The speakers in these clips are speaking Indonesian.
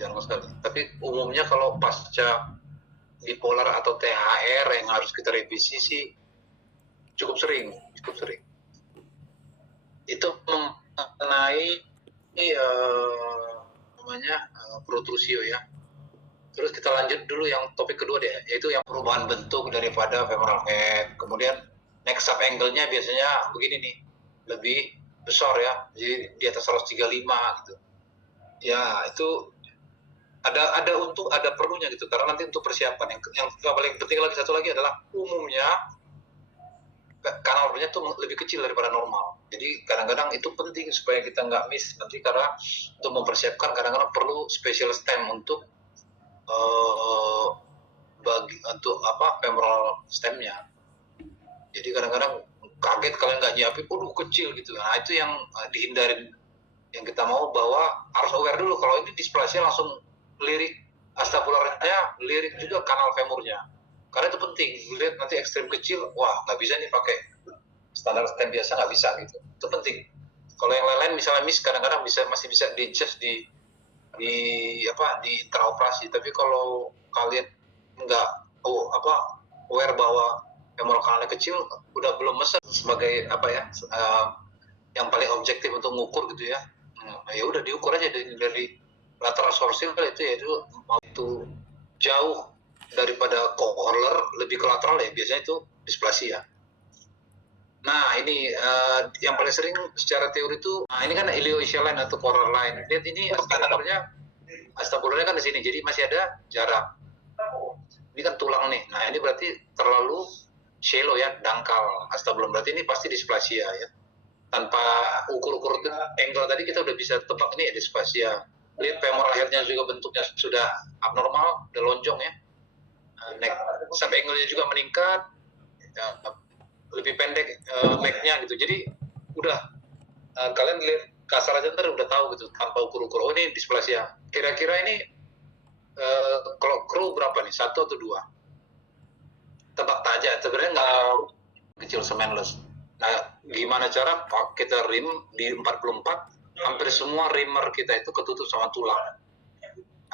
jarang sekali. Tapi umumnya kalau pasca bipolar atau THR yang harus kita revisi sih cukup sering, cukup sering. Itu mengenai protrusio ya. Terus kita lanjut dulu yang topik kedua deh, yaitu yang perubahan bentuk daripada femoral head. Kemudian next sub angle-nya biasanya begini nih, lebih besar ya, jadi di atas 135 gitu. Ya itu ada untuk ada perlunya gitu, karena nanti untuk persiapan yang paling penting lagi satu lagi adalah umumnya kanal organnya tuh lebih kecil daripada normal. Jadi kadang-kadang itu penting supaya kita nggak miss nanti, karena untuk mempersiapkan kadang-kadang perlu special stem untuk untuk femoral stemnya. Jadi kadang-kadang kaget kalian nggak nyiapin, kecil gitu. Nah itu yang dihindarin. Yang kita mau bahwa harus aware dulu kalau ini displasia langsung lirik astabularnya, lirik juga kanal femurnya. Karena itu penting. Lihat nanti ekstrem kecil, wah nggak bisa nih pakai standar stem biasa, nggak bisa gitu. Itu penting. Kalau yang lain-lain misalnya miss, kadang-kadang masih bisa di-adjust di intraoperasi. Tapi kalau kalian nggak aware bahwa femoral kanalnya kecil, udah belum mesen sebagai yang paling objektif untuk mengukur gitu ya. Ya udah diukur aja dari lateral sorsil itu mau itu jauh daripada cohorler lebih ke lateral ya biasanya itu displasia. Nah ini yang paling sering secara teori itu, ini kan ilioischial line atau corer line. Lihat ini astabularnya kan di sini, jadi masih ada jarak. Ini kan tulang nih. Nah ini berarti terlalu shallow ya, dangkal astabular. Berarti ini pasti displasia ya. Tanpa ukur-ukur angle tadi kita udah bisa tebak ini ya displasia. Lihat femoral head-nya juga bentuknya sudah abnormal, udah lonjong ya. Neck sampai angle-nya juga meningkat, ya, lebih pendek neck-nya gitu. Jadi udah kalian lihat kasar aja ntar udah tahu gitu tanpa ukur-ukur. Oh ini displasia. Kira-kira ini kalau crew berapa nih? 1 atau 2? Tebak aja. Sebenarnya nggak kecil semenless. Nah, gimana cara kita rim di 44, hampir semua rimmer kita itu ketutup sama tulang.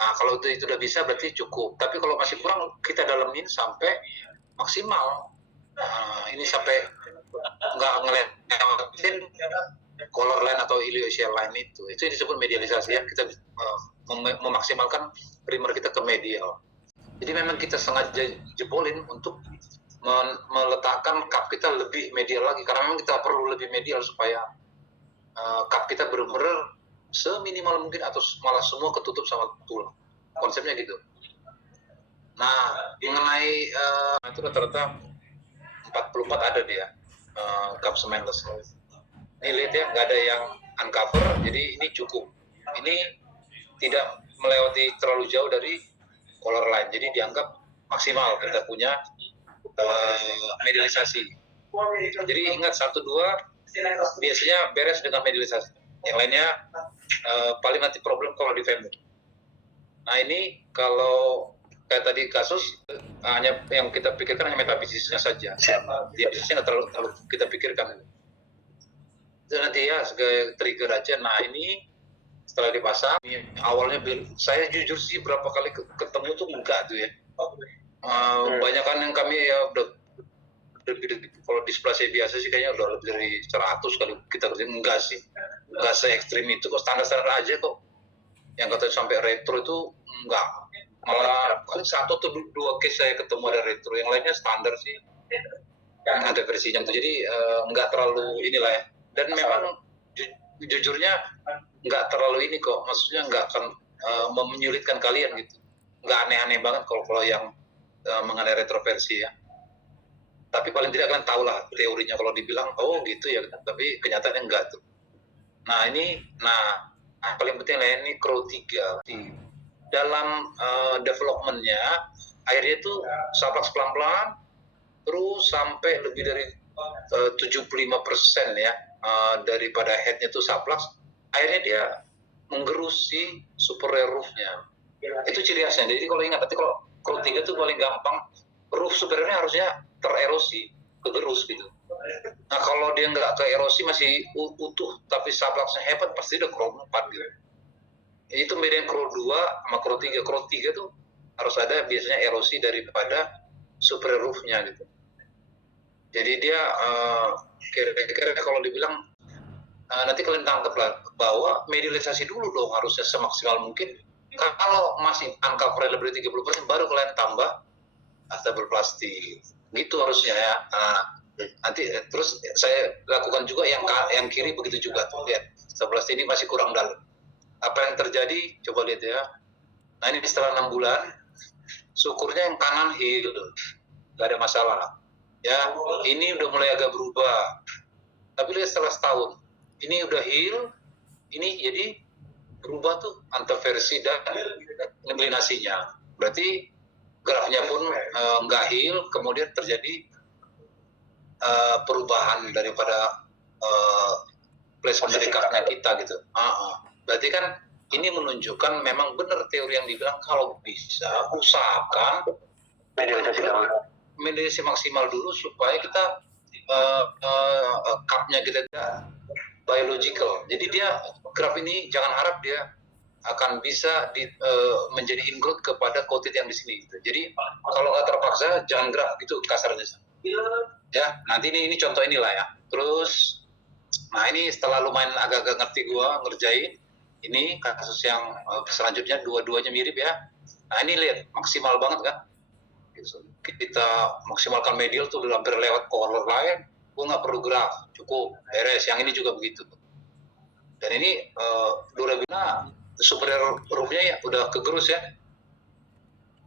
Nah, kalau itu udah bisa berarti cukup. Tapi kalau masih kurang, kita dalemin sampai maksimal. Nah, ini sampai nggak ngelewatin color line atau ilioischial line itu. Itu disebut medialisasi ya. Kita memaksimalkan rimmer kita ke medial. Jadi memang kita sengaja jebolin untuk meletakkan cup kita lebih medial lagi, karena memang kita perlu lebih medial supaya cup kita benar-benar seminimal mungkin atau malah semua ketutup sama tulang. Konsepnya gitu. Nah, mengenai itu rata-rata 44 ada dia cup cementless. Ini lihat ya, nggak ada yang uncover, jadi ini cukup. Ini tidak melewati terlalu jauh dari color line, jadi dianggap maksimal kita punya medialisasi. Jadi ingat 1-2 biasanya beres dengan medialisasi. Yang lainnya paling nanti problem kalau di femur. Nah ini kalau kayak tadi kasus hanya yang kita pikirkan hanya metafisisnya saja. Dialisisnya nggak terlalu kita pikirkan. Itu nanti ya sebagai trigger aja. Nah ini setelah dipasang, awalnya saya jujur sih berapa kali ketemu tuh enggak tuh ya. Banyak kan yang kami ya udah kalau displasia biasa sih kayaknya udah lebih dari 100 kali kita kerjain. Enggak sih, enggak se ekstrim itu kok, standar-standar aja kok. Yang katanya sampai retro itu enggak, malah paling 1 atau 2 case saya ketemu ada retro, yang lainnya standar sih yang ada versinya tuh. Jadi enggak terlalu inilah ya, dan memang jujurnya enggak terlalu ini kok, maksudnya enggak akan menyulitkan kalian gitu, enggak aneh-aneh banget kalau yang mengenai retroversi ya. Tapi paling tidak kalian tahu lah teorinya, kalau dibilang oh gitu ya, tapi kenyataannya enggak tuh. Nah ini, paling penting lah ini Crow 3 dalam developmentnya akhirnya tuh sublux pelan-pelan terus sampai lebih dari 75% ya daripada headnya tuh sublux, akhirnya dia menggerus si superior roofnya. Itu ciri khasnya. Jadi kalau ingat, nanti kalau Crow 3 tuh paling gampang roof superiornya harusnya tererosi, kegerus gitu. Nah kalau dia nggak keerosi masih utuh tapi subluxnya hebat, pasti udah Crow 4 gitu. Itu bedain Crow 2 sama Crow 3. Crow 3 tuh harus ada biasanya erosi daripada super roof-nya gitu. Jadi dia kira-kira kalau dibilang nanti kalian tangkap lah bahwa medialisasi dulu dong harusnya semaksimal mungkin. Kalau masih uncover lebih dari 30% baru kalian tambah astable plastik. Gitu harusnya ya. Nanti terus saya lakukan juga yang kiri begitu juga tuh lihat. Astable plastik ini masih kurang dalam. Apa yang terjadi? Coba lihat ya. Nah ini setelah 6 bulan, syukurnya yang kanan heal, nggak ada masalah. Ya, ini udah mulai agak berubah. Tapi lihat setelah setahun, ini udah heal, ini jadi berubah tuh antara versi dan inklinasinya. Berarti grafnya pun nggak heal, kemudian terjadi perubahan daripada placement dari cardnya kita gitu. Berarti kan ini menunjukkan memang benar teori yang dibilang kalau bisa usahakan medialisasi maksimal dulu supaya kita cupnya kita tidak biological. Jadi dia graf ini jangan harap dia akan bisa menjadi ingrowth kepada coated yang di sini. Gitu. Jadi kalau nggak terpaksa jangan graf gitu kasarnya. Ya, nanti ini contoh inilah ya. Terus, nah ini setelah lumayan agak-agak ngerti gua ngerjain, ini kasus yang selanjutnya dua-duanya mirip ya. Nah ini lihat maksimal banget kan. Kita maksimalkan medial tuh hampir lewat color line, gua nggak perlu graf, cukup beres. Yang ini juga begitu. Dan ini durability superior roofnya ya udah kegerus ya.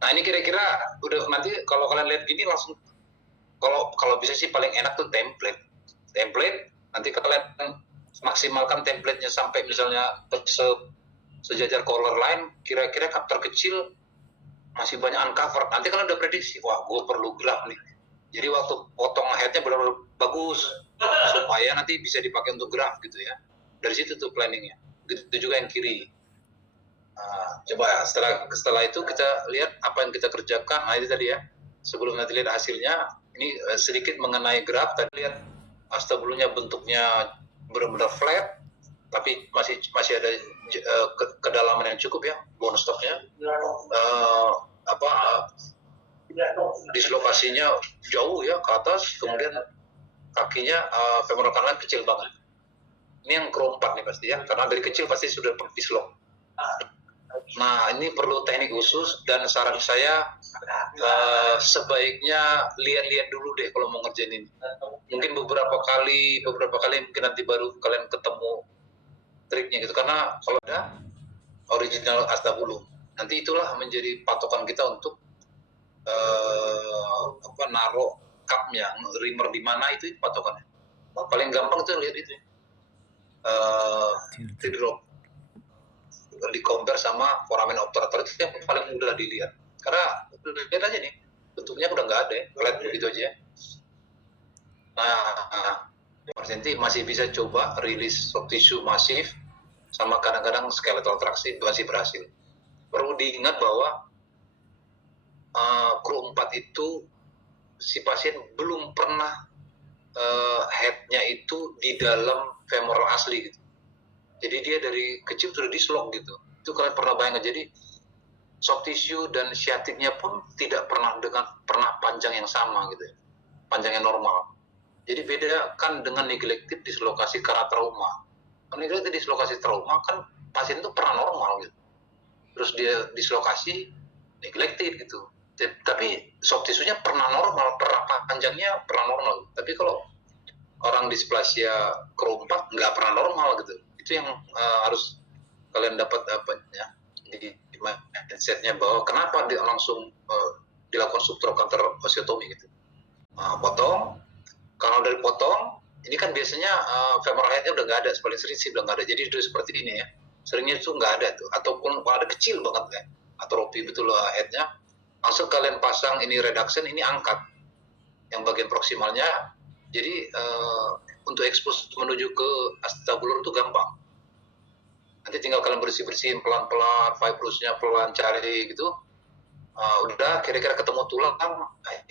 Nah ini kira-kira udah nanti kalau kalian lihat gini langsung kalau bisa sih paling enak tuh template nanti kalian maksimalkan templatenya sampai misalnya sejajar color line, kira-kira cup terkecil masih banyak uncover. Nanti kalian udah prediksi, wah gue perlu graf nih. Jadi waktu potong headnya benar-benar bagus supaya nanti bisa dipakai untuk graf gitu ya. Dari situ tuh planningnya. Gitu juga yang kiri. Coba ya, setelah itu kita lihat apa yang kita kerjakan. Nah itu tadi ya. Sebelum nanti lihat hasilnya, ini sedikit mengenai graf. Tadi lihat astabulunya bentuknya benar-benar flat, tapi masih ada kedalaman yang cukup ya, bone stocknya. Dislokasinya jauh ya ke atas, kemudian kakinya femoral kanan kecil banget. Ini yang Crow 4 nih pasti ya, karena dari kecil pasti sudah dislok. Nah ini perlu teknik khusus dan saran saya sebaiknya lihat-lihat dulu deh kalau mau ngerjain ini. Mungkin beberapa kali mungkin nanti baru kalian ketemu triknya gitu, karena kalau ada original astabulum nanti itulah menjadi patokan kita untuk naruh cupnya, rimmer di mana itu patokannya. Paling gampang itu lihat itu teardrop di compare sama foramen obturator itu yang paling mudah dilihat, karena lihat aja nih bentuknya udah nggak ada ya, flat begitu aja. Nah Parsenti masih bisa coba rilis soft tissue masif sama kadang-kadang skeletal traction itu masih berhasil. Perlu diingat bahwa Crow 4 itu si pasien belum pernah headnya itu di dalam femoral asli gitu. Jadi dia dari kecil sudah dislok gitu. Itu kalian pernah bayangkan. Jadi soft tissue dan sciaticnya pun tidak pernah panjang yang sama gitu ya. Panjangnya normal. Jadi beda kan dengan neglected dislokasi karena trauma. Kalau neglected dislokasi trauma kan pasien itu pernah normal gitu. Terus dia dislokasi neglected gitu. Tapi soft tissue-nya pernah normal, panjangnya pernah normal. Tapi kalau orang dysplasia Crow 4 nggak pernah normal gitu. Itu yang harus kalian dapat ya. Jadi mindsetnya bahwa kenapa dia langsung dilakukan subtrocanter osteotomy gitu. Potong. Kalau dari potong, ini kan biasanya femoral head-nya udah nggak ada, paling sering sih udah nggak ada. Jadi udah seperti ini ya. Seringnya itu nggak ada tuh, ataupun ada kecil banget ya. Atrofi betul lah head-nya. Langsung kalian pasang ini reduction, ini angkat yang bagian proksimalnya. Jadi untuk expose menuju ke acetabulum itu gampang. Nanti tinggal kalian bersih-bersihin pelan-pelan, fibrosnya pelan cari gitu. Udah kira-kira ketemu tulang,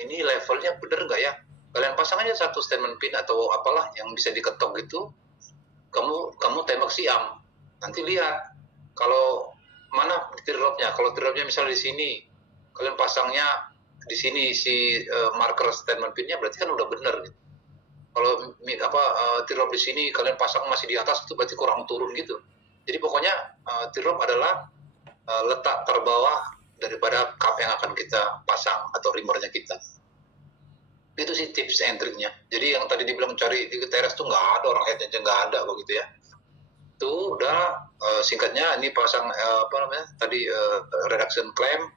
ini levelnya bener nggak ya? Kalian pasang aja satu statement pin atau apalah yang bisa diketok gitu. Kamu tembak siam. Nanti lihat kalau mana teardropnya. Kalau teardropnya misalnya di sini, kalian pasangnya di sini si marker statement pinnya, berarti kan udah bener gitu. Kalau teardrop di sini kalian pasang masih di atas, itu berarti kurang turun gitu. Jadi pokoknya teardrop adalah letak terbawah daripada cup yang akan kita pasang atau rimmernya kita. Itu sih tips and triknya. Jadi yang tadi dibilang cari di teras tuh nggak ada, orang headnya nggak ada begitu ya. Itu udah singkatnya ini pasang tadi reduction clamp,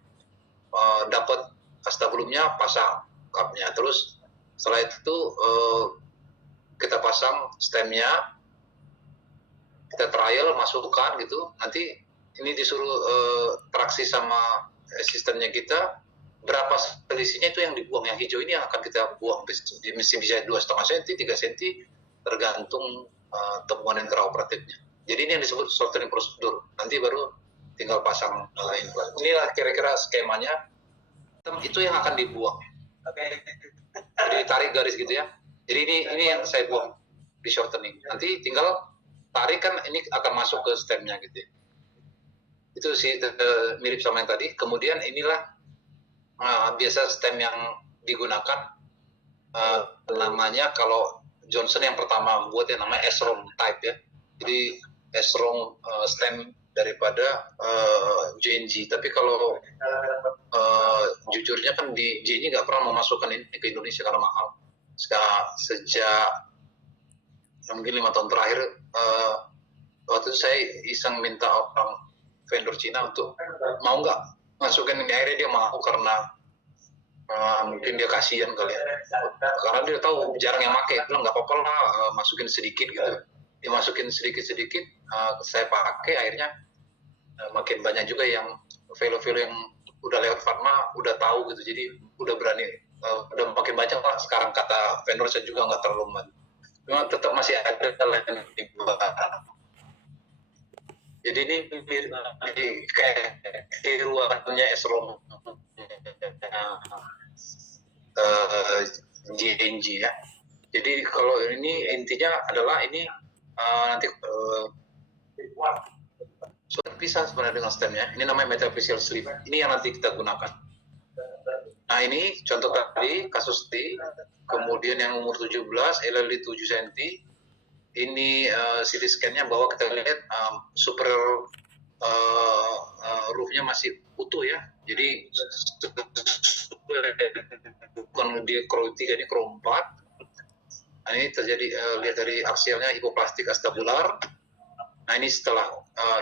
dapat astabulumnya, pasang cupnya. Terus setelah itu kita pasang stemnya, kita trial, masukkan gitu. Nanti ini disuruh traksi sama asistennya kita, berapa selisihnya itu yang dibuang. Yang hijau ini yang akan kita buang, mesti bisa 2,5 cm, 3 cm, tergantung temuan intraoperatifnya. Jadi ini yang disebut soldering prosedur. Nanti baru tinggal pasang implant. Inilah kira-kira skemanya. Itu yang akan dibuang. Jadi tarik garis gitu ya. Jadi ini yang saya buang di shortening. Nanti tinggal tarik, kan ini akan masuk ke stemnya gitu ya. Itu sih mirip sama yang tadi. Kemudian inilah biasa stem yang digunakan, namanya kalau Johnson yang pertama buat yang namanya S-ROM type ya. Jadi S-ROM stem daripada JNG. Tapi kalau jujurnya kan di JNG nggak pernah memasukkan ini ke Indonesia karena mahal. Sejak mungkin 5 tahun terakhir, waktu itu saya iseng minta orang vendor Cina untuk mau nggak masukin ini, akhirnya dia mau karena mungkin dia kasihan kali ya, karena dia tahu jarang yang pakai. Bilang nggak apa-apa lah, masukin sedikit gitu. Dia masukin sedikit-sedikit, saya pakai, akhirnya makin banyak juga yang velo-velo yang udah lewat Fatma udah tahu gitu, jadi udah berani, udah makin banyak lah sekarang. Kata vendor saya juga nggak terlalu banyak, cuma tetap masih ada yang dibuat. Jadi ini kayak tiruannya S-ROM JNG ya. Jadi kalau ini intinya adalah ini nanti sudah pisah sebenarnya dengan stemnya. Ini namanya metaphyseal sleeve. Ini yang nanti kita gunakan. Nah ini contoh tadi kasus T, kemudian yang umur 17, LLD 7 cm. Ini CT scan-nya bahwa kita lihat superior roofnya masih utuh ya. Jadi bukan dia krow 3, ini krow 4. Nah, ini terjadi lihat dari aksialnya hipoplastik astabular. Nah ini setelah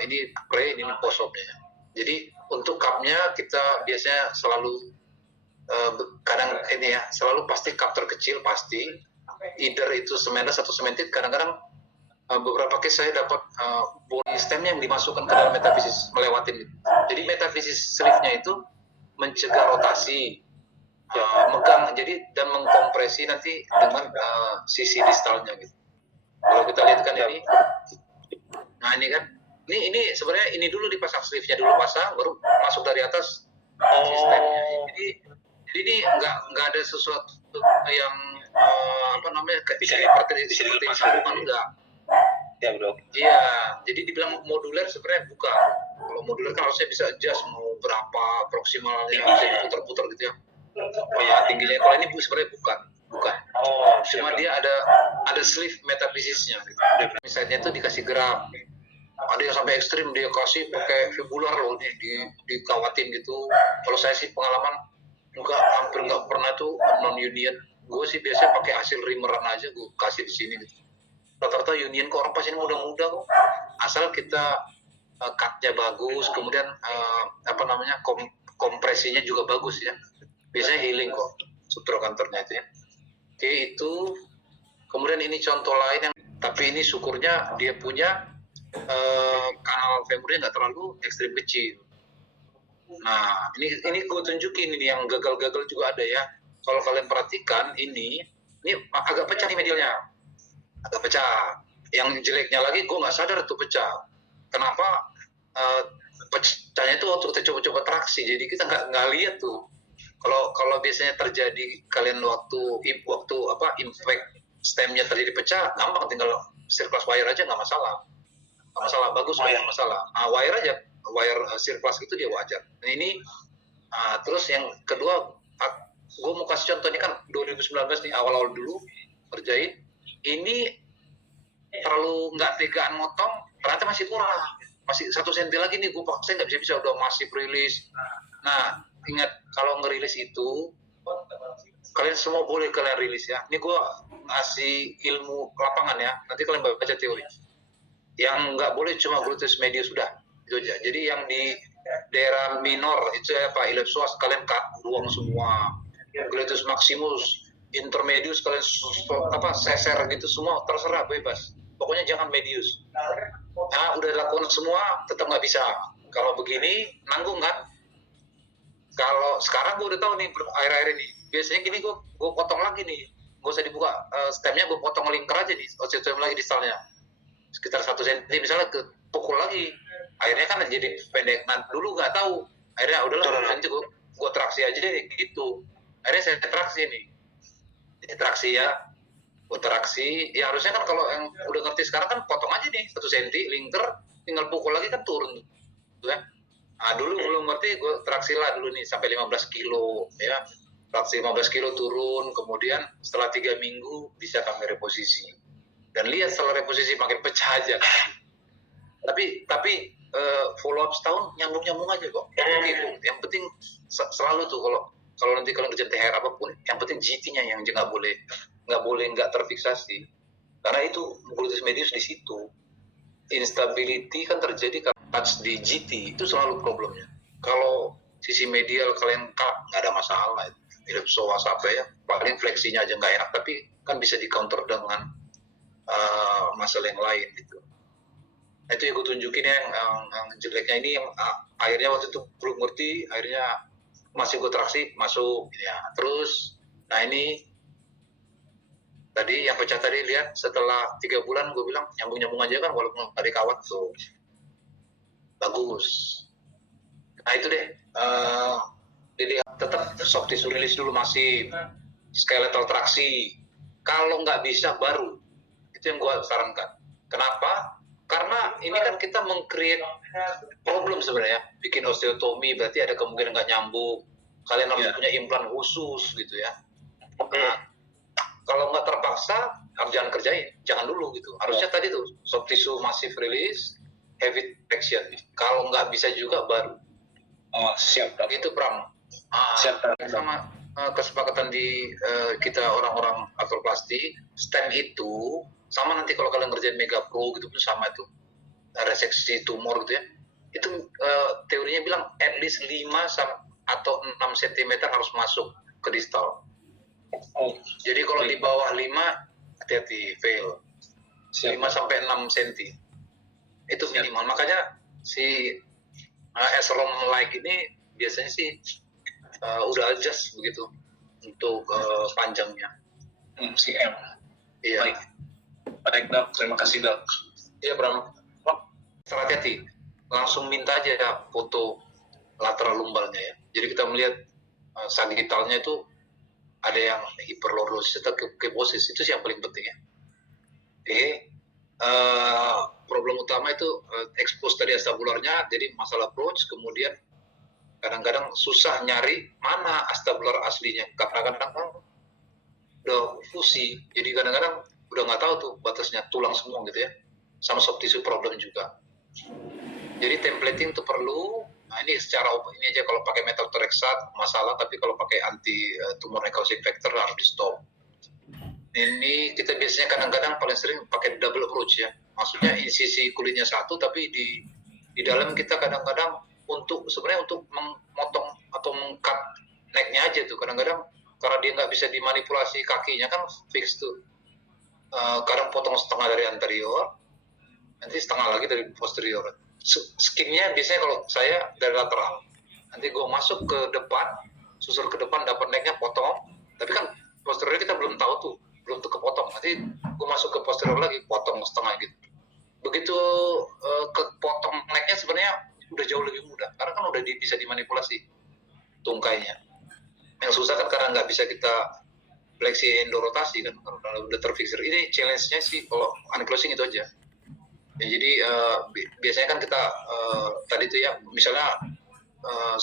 ini pre, ini posopnya. Jadi untuk cupnya kita biasanya selalu kadang ini ya, selalu pasti cup terkecil pasti. Either itu cementless atau cemented. Kadang-kadang beberapa case saya dapat body stem yang dimasukkan ke dalam metaphysis, melewatin. Jadi metaphysis sleeve-nya itu mencegah rotasi, megang, jadi dan mengkompresi nanti dengan sisi distalnya gitu. Kalau kita lihat kan ini, nah ini kan, ini sebenarnya ini dulu dipasang sleeve-nya dulu, pasang baru masuk dari atas sistemnya. Jadi ini nggak ada sesuatu yang bisa seperti sambungan, enggak. Ya bro. Iya, jadi dibilang moduler sebenarnya bukan. Kalau moduler kan harusnya bisa adjust mau berapa proksimalnya, bisa diputar-putar gitu ya. Tingginya. Kalau ini sebenarnya bukan. Cuma dia ada sleeve metaphysisnya gitu. Misalnya itu dikasih geram. Ada yang sampai ekstrim dia kasih pakai fibular loh, dikawatin gitu. Kalau saya sih pengalaman hampir nggak pernah tuh non union. Gue sih biasanya pakai hasil rimmeran aja, gue kasih di sini gitu. Rata-rata union kok, orang pasien muda-muda kok, asal kita cut-nya bagus, kemudian kompresinya juga bagus ya, biasanya healing kok subtrokantornya itu ya. Oke, itu kemudian ini contoh lain yang, tapi ini syukurnya dia punya kanal femurnya nggak terlalu ekstrim kecil. Nah ini gue tunjukin, ini yang gagal-gagal juga ada ya. Kalau kalian perhatikan ini agak pecah nih medialnya, agak pecah. Yang jeleknya lagi gue nggak sadar tuh pecah. Kenapa pecahnya itu waktu kita coba-coba traksi, jadi kita nggak lihat tuh. Kalau biasanya terjadi kalian waktu impact stemnya terjadi pecah, gampang tinggal circus wire aja, nggak masalah, bagus, nggak masalah. Wire aja wire sirkulas itu dia wajar. Nah ini terus yang kedua, gue mau kasih contoh, ini kan 2019 nih, awal-awal dulu kerjain ini terlalu nggak tegaan motong, ternyata masih kurang, masih 1 senti lagi nih, gue paksa nggak bisa udah masih rilis. Nah ingat, kalau ngerilis itu kalian semua boleh kalian rilis ya, ini gue ngasih ilmu lapangan ya, nanti kalian baca teori. Yang nggak boleh cuma gluteus medius, sudah itu aja. Jadi yang di daerah minor itu apa, iliopsoas kalian buang semua, gluteus maximus, intermedius kalian seser gitu semua, terserah, bebas, pokoknya jangan medius. Nah udah lakukan semua tetap nggak bisa. Kalau begini nanggung kan. Kalau sekarang gue udah tahu nih, air-air ini biasanya gini, gue potong lagi nih, gak usah dibuka stemnya, gue potong lingkar aja nih, osteotom lagi distalnya sekitar 1 cm misalnya, ke pukul lagi, akhirnya kan jadi pendek. Nah dulu nggak tahu, akhirnya udahlah nanti gue traksi aja deh gitu. Akhirnya saya traksi nih, traksi ya, gue traksi ya. Harusnya kan kalau yang udah ngerti sekarang kan potong aja nih 1 cm lingkar, tinggal pukul lagi kan turun ya. Nah dulu belum ngerti, gue traksi lah dulu nih sampai 15 kilo ya, traksi 15 kilo turun, kemudian setelah 3 minggu bisa kami reposisi, dan lihat setelah reposisi makin pecah aja kan. Tapi follow up setahun nyambung aja kok. Yang penting selalu tuh, kalau nanti kalian kerja THR apapun, yang penting GT-nya yang nggak boleh nggak terfiksasi, karena itu gluteus medius di situ. Instability kan terjadi karena touch di GT, itu selalu problemnya. Kalau sisi medial kalian nggak ada masalah, iliopsoas apa ya, paling fleksinya aja nggak enak, tapi kan bisa di counter dengan masalah yang lain gitu. Itu yang gue tunjukin yang jeleknya ini, yang akhirnya waktu itu belum ngerti, akhirnya masih gue traksi masuk ya. Terus nah ini tadi yang pecah tadi, lihat setelah 3 bulan gue bilang nyambung aja kan, walaupun ada kawat tuh bagus. Nah itu deh, jadi tetap soft tissue release dulu, masih skeletal traksi. Kalau nggak bisa baru, itu yang gue sarankan. Kenapa? Karena ini kan kita meng-create problem sebenarnya, bikin osteotomi berarti ada kemungkinan nggak nyambung, kalian harus punya implan khusus gitu ya. Nah, kalau nggak terpaksa, jangan kerjain, jangan dulu gitu. Harusnya tadi tuh soft tissue massive release, heavy traction. Kalau nggak bisa juga baru. Oh siap. Gitu Pram. Siap. Sama kesepakatan di kita orang-orang artroplasti, stem itu sama, nanti kalau kalian ngerjain Mega Pro gitu pun sama itu, reseksi tumor gitu ya. Itu teorinya bilang at least 5 atau 6 cm harus masuk ke distal. Jadi kalau di bawah 5, hati-hati, fail. 5 sampai 6 cm itu minimal. Makanya si Esron like ini biasanya sih udah adjust begitu untuk panjangnya. CM. Iya. Baik dok, terima kasih dok. Iya Bram. Hati-hati, langsung minta aja ya foto lateral lumbalnya ya. Jadi kita melihat sagittalnya itu ada yang hiperlordosis atau keposis, itu sih yang paling penting ya. Oke. Problem utama itu expose tadi astabularnya, jadi masalah approach. Kemudian kadang-kadang susah nyari mana astabular aslinya, kadang-kadang udah fusi, jadi kadang-kadang udah nggak tahu tuh batasnya, tulang semua gitu ya. Sama soft tissue problem juga. Jadi templating itu perlu. Nah ini secara ini aja, kalau pakai methotrexate masalah, tapi kalau pakai anti tumor necrosis factor harus di stop. Ini kita biasanya kadang-kadang paling sering pakai double approach ya. Maksudnya insisi kulitnya satu, tapi di dalam kita kadang-kadang sebenarnya untuk memotong atau meng-cut neck-nya aja tuh. Kadang-kadang karena dia nggak bisa dimanipulasi kakinya kan fix tuh. Kadang potong setengah dari anterior, nanti setengah lagi dari posterior. Skinnya biasanya kalau saya dari lateral, nanti gue masuk ke depan, susul ke depan, dapat necknya potong, tapi kan posterior kita belum tahu tuh, belum tuh kepotong, nanti gue masuk ke posterior lagi, potong setengah gitu. Begitu kepotong necknya sebenarnya udah jauh lebih mudah, karena kan udah bisa dimanipulasi tungkainya. Yang susah kan karena nggak bisa kita fleksi endorotasi kan, karena udah terfixer. Ini challenge-nya sih kalau ankylosing itu aja. Ya, jadi biasanya kan kita tadi itu ya, misalnya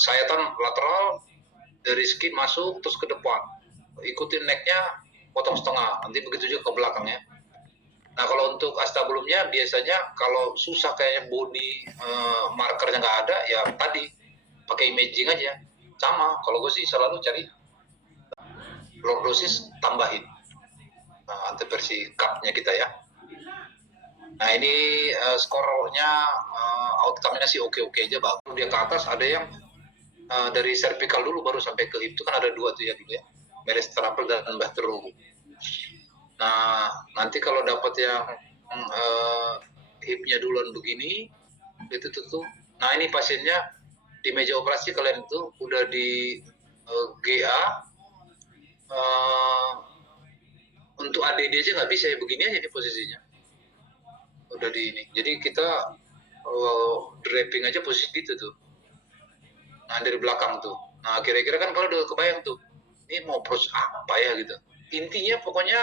sayatan lateral dari skin masuk terus ke depan, ikutin necknya potong setengah, nanti begitu juga ke belakangnya. Nah kalau untuk acetabulumnya biasanya kalau susah kayaknya body markernya nggak ada, ya tadi pakai imaging aja. Sama, kalau gue sih selalu cari lordosis tambahin antiversi cupnya kita ya. Nah ini skornya outcome-nya sih oke-oke aja, bagus. Dia ke atas ada yang dari cervical dulu baru sampai ke hip, itu kan ada dua tuh ya dulu ya, Meres Trapel dan Bahtero. Nah nanti kalau dapat yang hipnya duluan begini, itu tuh. Nah ini pasiennya di meja operasi kalian itu udah di GA, untuk ADD aja nggak bisa ya, begini aja nih posisinya. Udah di ini. Jadi kita draping aja posisi gitu tuh. Nah dari belakang tuh. Nah kira-kira kan kalau udah kebayang tuh, ini mau approach apa ya gitu. Intinya pokoknya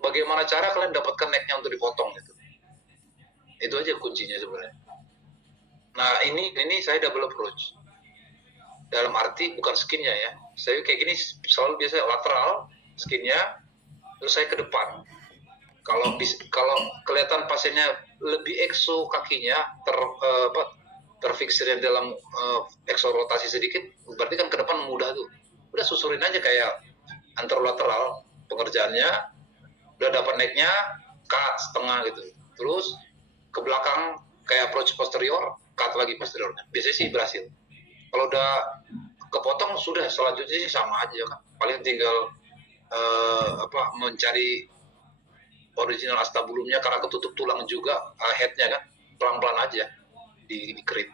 bagaimana cara kalian dapatkan necknya untuk dipotong gitu. Itu aja kuncinya sebenarnya. Nah ini saya double approach. Dalam arti bukan skinnya ya. Saya kayak gini selalu biasa lateral skinnya, terus saya ke depan. Kalau kelihatan pasiennya lebih ekso kakinya terfiksir dalam ekso rotasi sedikit, berarti kan ke depan mudah tuh. Udah susurin aja kayak anterolateral pengerjaannya, udah dapat necknya, cut setengah gitu. Terus ke belakang kayak approach posterior, cut lagi posteriornya. Biasanya sih berhasil. Kalau udah kepotong sudah, selanjutnya sih sama aja kan. Paling tinggal mencari original acetabulumnya, karena ketutup tulang juga headnya kan, pelan-pelan aja di create.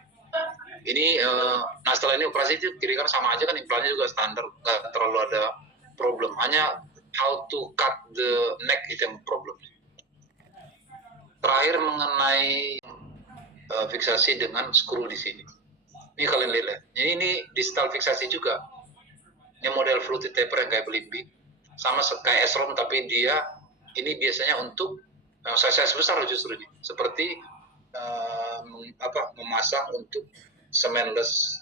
Ini nah setelah ini operasi itu kira-kira sama aja kan, implannya juga standar, nggak terlalu ada problem, hanya how to cut the neck itu yang problem. Terakhir mengenai fiksasi dengan skru di sini, ini kalian lihat, ini distal fiksasi juga. Ini model fluted taper yang kayak belimbing, sama kayak esrom, tapi dia ini biasanya untuk size besar justru ini, seperti memasang untuk cementless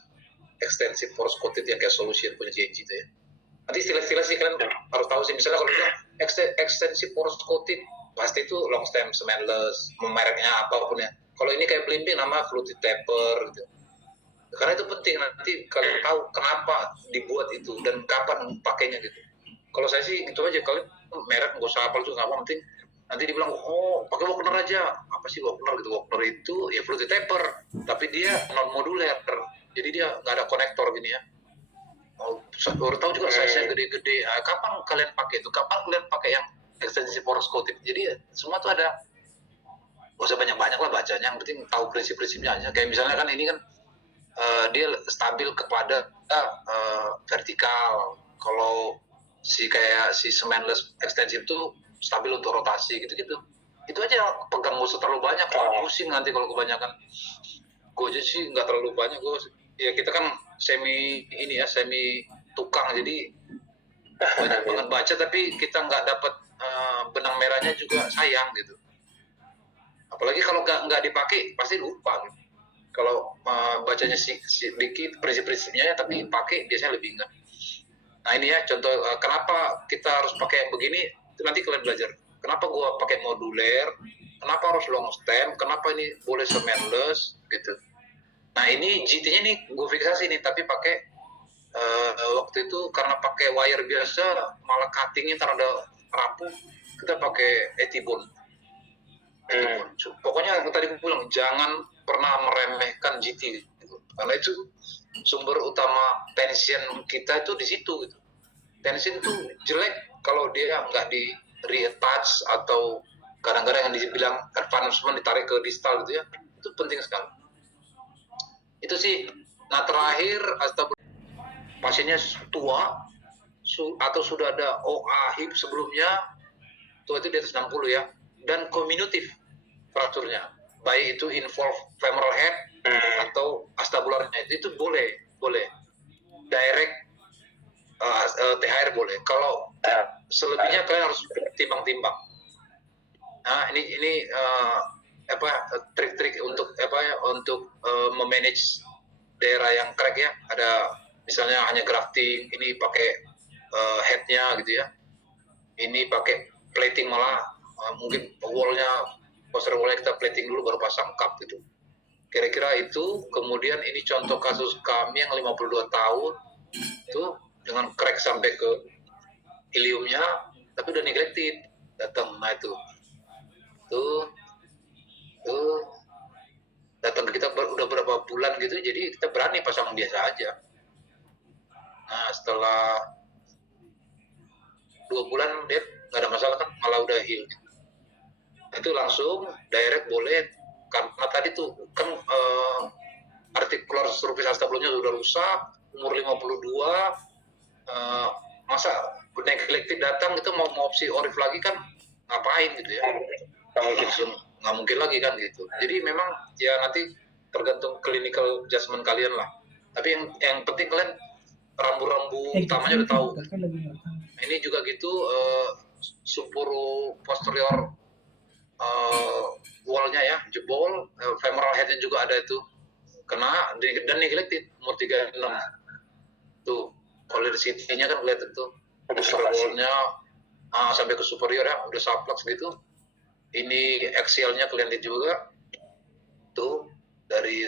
extensive force coated yang kayak solution punya JG itu ya. Nanti istilah-istilah sih kalian harus tahu sih. Misalnya kalau bilang extensive force coated, pasti itu long stem cementless, mereknya apapun ya. Kalau ini kayak belimbing nama fluted taper gitu. Karena itu penting, nanti kalian tahu kenapa dibuat itu dan kapan pakainya gitu. Kalau saya sih gitu aja, kalian merek nggak usah hafal juga, apa penting nanti dibilang oh pakai Wagner aja, apa sih Wagner gitu. Wagner itu ya fluted taper, tapi dia non modular, jadi dia nggak ada konektor gini ya. Baru tahu juga size gede-gede. Kapan kalian pakai itu? Kapan kalian pakai yang extensive force coated? Jadi semua tuh ada, nggak usah banyak-banyak lah bacanya, yang penting tahu prinsip-prinsipnya aja. Kayak misalnya kan ini kan dia stabil kepada vertikal. Kalau kayak si cementless extensive itu stabil untuk rotasi gitu-gitu. Itu aja pegang, nggak usah terlalu banyak, pusing nanti kalau kebanyakan. Gue aja sih nggak terlalu banyak, ya kita kan semi tukang, jadi banyak banget baca tapi kita nggak dapat benang merahnya juga, sayang gitu. Apalagi kalau nggak dipakai pasti lupa gitu. Kalau bacanya sedikit prinsip-prinsipnya ya, tapi pakai biasanya lebih enggak. Nah ini ya contoh kenapa kita harus pakai yang begini, nanti kalian belajar. Kenapa gua pakai modular, kenapa harus long stem, kenapa ini boleh cementless gitu. Nah ini GT-nya nih gue fiksasi nih, tapi pakai waktu itu karena pakai wire biasa malah cuttingnya terada rapuh, kita pakai Etibond. Pokoknya yang tadi gue bilang, jangan pernah meremehkan GT gitu. Karena itu sumber utama tension kita itu di situ gitu. Tension itu jelek kalau dia nggak di reattach, atau kadang-kadang yang dibilang advancement ditarik ke distal gitu ya, itu penting sekali. Itu sih. Nah terakhir, pasiennya tua atau sudah ada OA hip sebelumnya, tua itu di atas 60 ya, dan kombinatif frakturnya, baik itu involve femoral head atau acetabularnya, itu boleh direct THR boleh. Kalau selebihnya kalian harus timbang-timbang. Nah ini trik-trik untuk memanage daerah yang crack ya. Ada misalnya hanya grafting, ini pakai headnya gitu ya, ini pakai plating malah mungkin poster wallnya kita plating dulu baru pasang cup gitu. Kira-kira itu. Kemudian ini contoh kasus kami yang 52 tahun itu dengan crack sampai ke iliumnya, tapi udah neglected, datang. Nah itu datang ke kita udah berapa bulan gitu, jadi kita berani pasang biasa aja. Nah setelah 2 bulan dia nggak ada masalah kan, malah udah heal. Itu langsung direct boleh, karena tadi tuh kan artikular surface acetabulumnya udah rusak, umur 52, masa neglected datang itu mau opsi orif lagi kan, ngapain gitu ya, langsung nggak mungkin lagi kan gitu. Jadi memang ya nanti tergantung clinical judgment kalian lah, tapi yang penting kalian rambu-rambu utamanya udah tahu. Ini juga gitu, supuro posterior wallnya ya jebol, femoral headnya juga ada itu kena dan neglected umur 36 tuh. Kalau dari CT-nya kan kelihatan tuh wallnya sampai ke superior ya, udah saplak gitu. Ini axialnya kelihatan juga tuh dari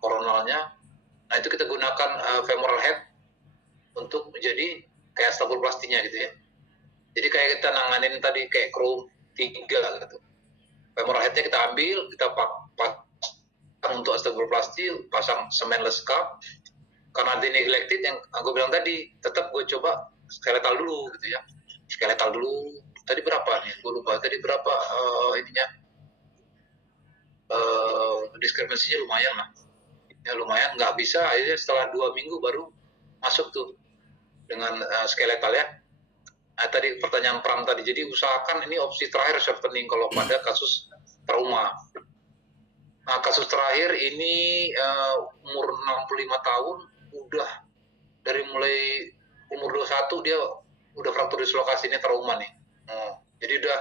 koronalnya. Nah itu kita gunakan femoral head untuk menjadi kayak stabuloplastia gitu ya. Jadi kayak kita nanganin tadi kayak Chrome 3 gitu. Femoral headnya kita ambil, kita pasang untuk stabuloplastia, pasang cementless cup. Karena di neglected yang aku bilang tadi, tetap gue coba skeletal dulu gitu ya. Skeletal dulu. Tadi berapa nih? Gue lupa. Tadi berapa diskrepsinya lumayan lah. Ya lumayan, nggak bisa. Akhirnya setelah 2 minggu baru masuk tuh dengan skeletal ya. Nah tadi pertanyaan Pram tadi, jadi usahakan ini opsi terakhir shortening kalau pada kasus trauma. Nah kasus terakhir ini umur 65 tahun, udah dari mulai umur 21 dia udah fraktur dislokasi, ini trauma nih. Jadi udah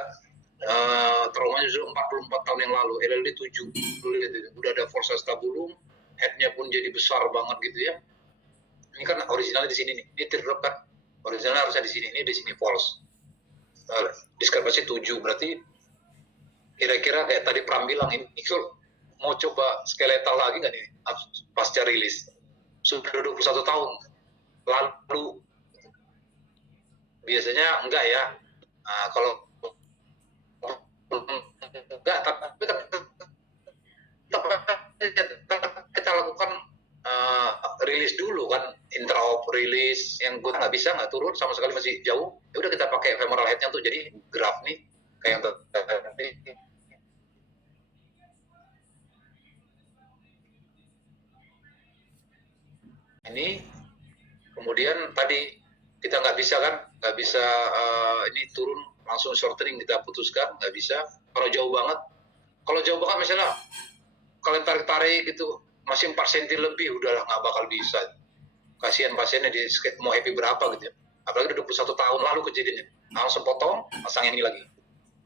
traumanya sudah 44 tahun yang lalu, LLD 7, udah ada forsa stabulum, headnya pun jadi besar banget gitu ya. Ini kan originalnya di sini nih, ini teardrop kan, originalnya harusnya di sini, ini di sini false. Diskrepsi 7, berarti kira-kira kayak tadi Pram bilang, ini mau coba skeletal lagi nggak nih pasca rilis? Sudah 21 tahun lalu, biasanya enggak ya. Nah, kalau enggak, tapi kita lakukan rilis dulu kan, intraop rilis, yang gue nggak bisa, nggak turun sama sekali, masih jauh. Ya udah kita pakai femoral headnya tuh, jadi graf nih kayak yang tadi. Ini kemudian tadi kita nggak bisa kan, nggak bisa ini turun langsung shortening, kita putuskan nggak bisa. Kalau jauh banget misalnya kalian tarik gitu masih 4 cm lebih, udahlah nggak bakal bisa. Kasihan pasiennya, mau happy berapa gitu ya. Apalagi udah 21 tahun lalu kejadiannya, langsung potong, pasang ini lagi.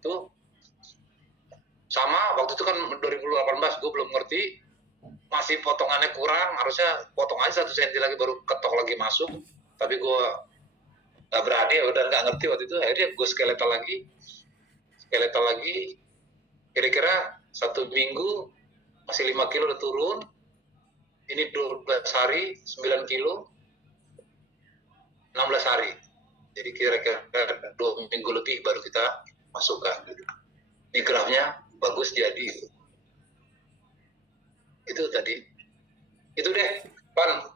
Tuh sama waktu itu kan 2018, gue belum ngerti, masih potongannya kurang, harusnya potong aja 1 cm lagi baru ketok lagi masuk, tapi gue nggak berani, udah nggak ngerti waktu itu. Akhirnya gue skeletal lagi, kira-kira 1 minggu masih 5 kilo udah turun. Ini 12 hari 9 kilo, 16 hari, jadi kira-kira 2 minggu lebih baru kita masukkan. Ini grafnya bagus, jadi itu tadi itu deh Pan.